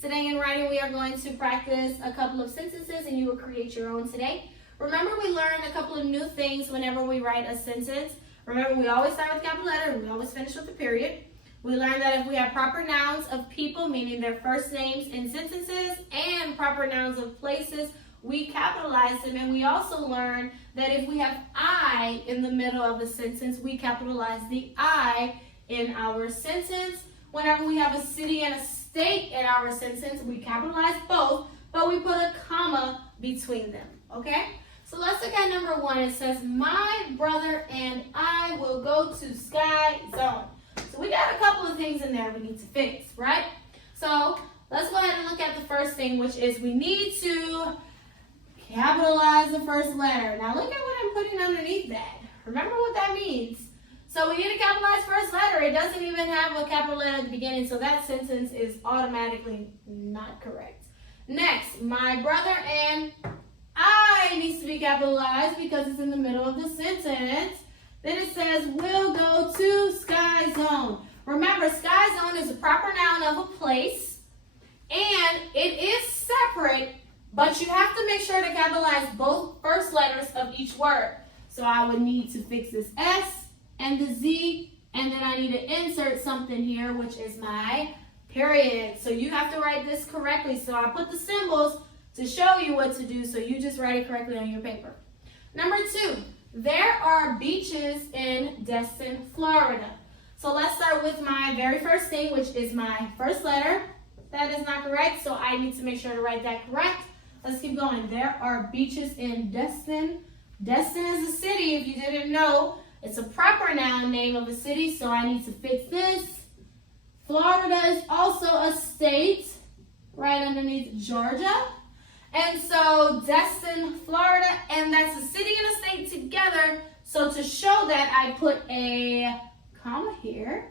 Today in writing, we are going to practice a couple of sentences and you will create your own today. Remember, we learned a couple of new things whenever we write a sentence. Remember, we always start with a capital letter and we always finish with a period. We learned that if we have proper nouns of people, meaning their first names in sentences, and proper nouns of places, we capitalize them. And we also learned that if we have I in the middle of a sentence, we capitalize the I in our sentence. Whenever we have a city and a state in our sentence, we capitalize both, but we put a comma between them, okay? So let's look at number 1. It says, my brother and I will go to Sky Zone. So we got a couple of things in there we need to fix, right? So let's go ahead and look at the first thing, which is we need to capitalize the first letter. Now look at what I'm putting underneath that. Remember what that means. So we need to capitalize first letter. It doesn't even have a capital letter at the beginning, so that sentence is automatically not correct. Next, my brother and I needs to be capitalized because it's in the middle of the sentence. Then it says, we'll go to Sky Zone. Remember, Sky Zone is a proper noun of a place, and it is separate, but you have to make sure to capitalize both first letters of each word. So I would need to fix this S and the Z, and then I need to insert something here, which is my period. So you have to write this correctly. So I put the symbols to show you what to do, so you just write it correctly on your paper. Number 2, there are beaches in Destin, Florida. So let's start with my very first thing, which is my first letter. That is not correct, so I need to make sure to write that correct. Let's keep going. There are beaches in Destin. Destin is a city, if you didn't know. It's a proper noun name of a city, so I need to fix this. Florida is also a state right underneath Georgia. And so Destin, Florida, and that's a city and a state together. So to show that, I put a comma here.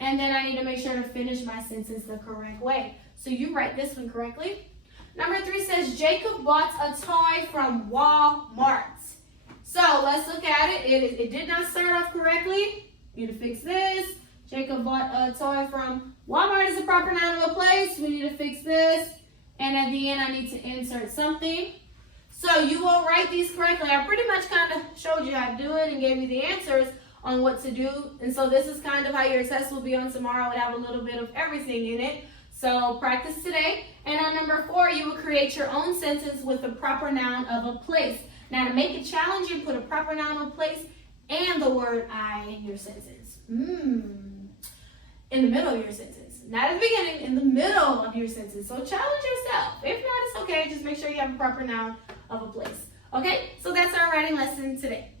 And then I need to make sure to finish my sentence the correct way. So you write this one correctly. Number 3 says, Jacob bought a toy from Walmart. So let's look at it. It did not start off correctly. You need to fix this. Jacob bought a toy from Walmart is a proper noun of a place. We need to fix this. And at the end, I need to insert something. So you will write these correctly. I pretty much kind of showed you how to do it and gave you the answers on what to do. And so this is kind of how your test will be on tomorrow. It will have a little bit of everything in it. So practice today. And on number 4, you will create your own sentence with the proper noun of a place. Now, to make it challenging, put a proper noun of a place and the word I in your sentence. In the middle of your sentence. Not at the beginning, in the middle of your sentence. So challenge yourself. If not, it's okay. Just make sure you have a proper noun of a place. Okay? So that's our writing lesson today.